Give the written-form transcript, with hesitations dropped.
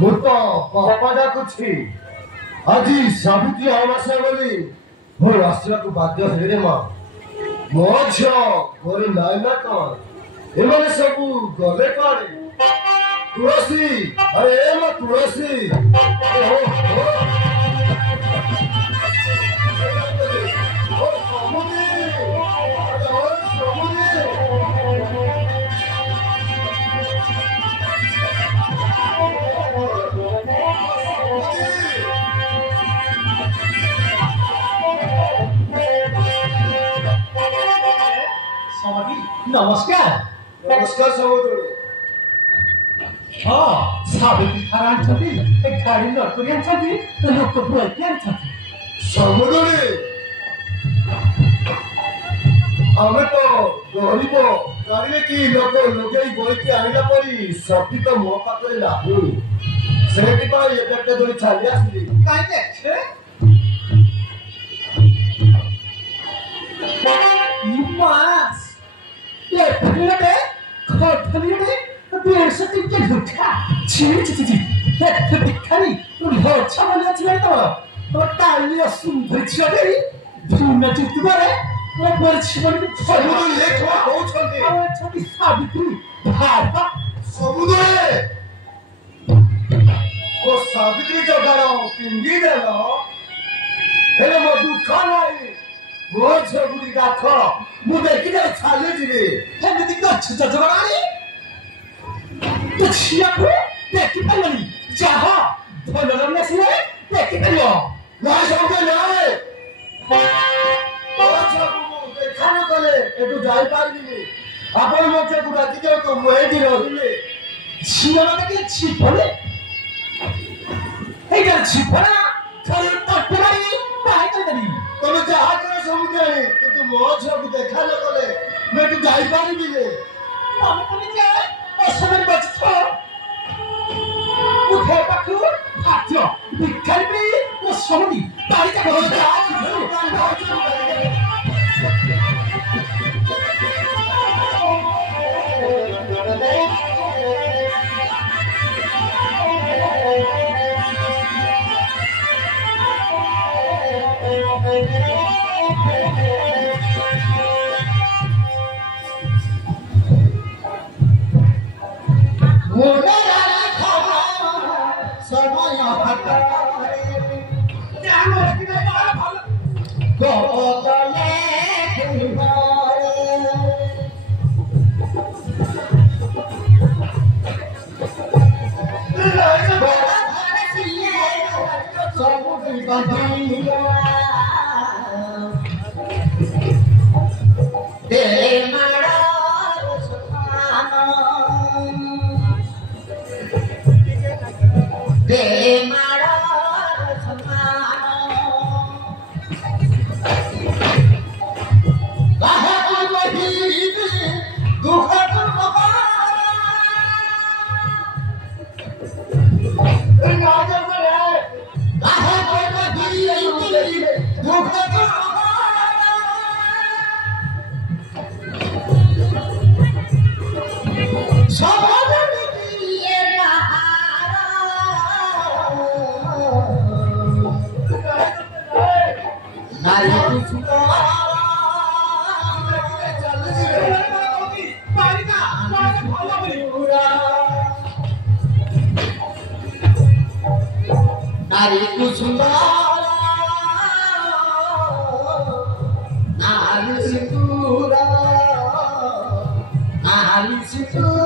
ମୁଁ ତ ବାପା ଡାକୁଛି ଆଜି ସାବିତ୍ରୀ ଅମାବାସ୍ୟା ବୋଲି ମୁଁ ଆସିବାକୁ ବାଧ୍ୟ ହେଲେ ମା ମୋ ଝିଅ ଘରେ ନାଇଁ ନା କଣ ଏମାନେ ସବୁ ଗଲେ କୁଆଡେ ତୁଳସୀ ଆରେ ଏ ମା ତୁଳସୀ नमस्कार नमस्कार समुद्र हाँ साबित्री खाना छथि एक गाड़ी लटकरी छथि तो लोग को बुआई छथि समुद्र ଆମେ ତ ଗରିବ ଗାଡ଼ିରେ କି ଲୋକ ଲଗେଇ ବଇକି ଆଣିଲା ପରି ଶକ୍ତି ତ ମୋ ପାଖରେ ନାହିଁ ସେଥିପାଇଁ ଏବେଟେ ଧରି ଛାଡ଼ି ଆସିଲି କାହିଁକି ଅଛି ମାସ ये फिरते खटलिए बेस तिनके झुठा छी छी छी हे दिखारी तू होछा बोले छी तो टाइली सुंदर छी रे धुन चितबारे ओ पर छी बोले समुद्र लेख हो छथि आ छथि साबित्री भार समुद्र ओ साबित्री जो गालो पिंगी देलो हेले मो दुख नाही ମୋ ଝିଅକୁ ଡାକ ମୁଁ ଦେଖିଲେ ଛାଲି ଯିବି ଏମିତି ଗଛ ଜଜଗଣାଣି ତୁ ଝିଅକୁ ଦେଖିପାରିବନି ଯାହା ଭଲରେ ନେସିଲେ ଦେଖିପାରିବ ନାଇଁ ସଙ୍ଗେ ନାଇଁ ମୋ ଝିଅକୁ ମୁଁ ଦେଖା ନ କଲେ ଏଠୁ ଯାଇପାରିବିନି ଆପଣ ମୋ ଝିଅକୁ ଡାକି ଦିଅନ୍ତୁ ମୁଁ ଏଇଠି ରହିବି ଝିଅ ମାନେ କି ଛିପଲେ ଏଇଟା ଛିପଲା ଥରେ ତଟେ ମାରି ପାଇତ ଦେବି ତମେ ଯାହା କର ସମୁଦ୍ରାଣୀ କିନ୍ତୁ ମୋ ଝିଅକୁ ଦେଖା ନ କଲେ ମୁଁ ଏଠୁ ଯାଇପାରିବିନି ମନେ ପଡି ଯାଏ ଅସମରେ ବସିଛ ଉଠେ ପାଖରୁ ଭାଗ୍ୟ ଭିକାରୀ ବି ମୋ ସମୁଦି ପାଳିକା नारी कुसुंदर नारी सिंदूर नारी सिंदूर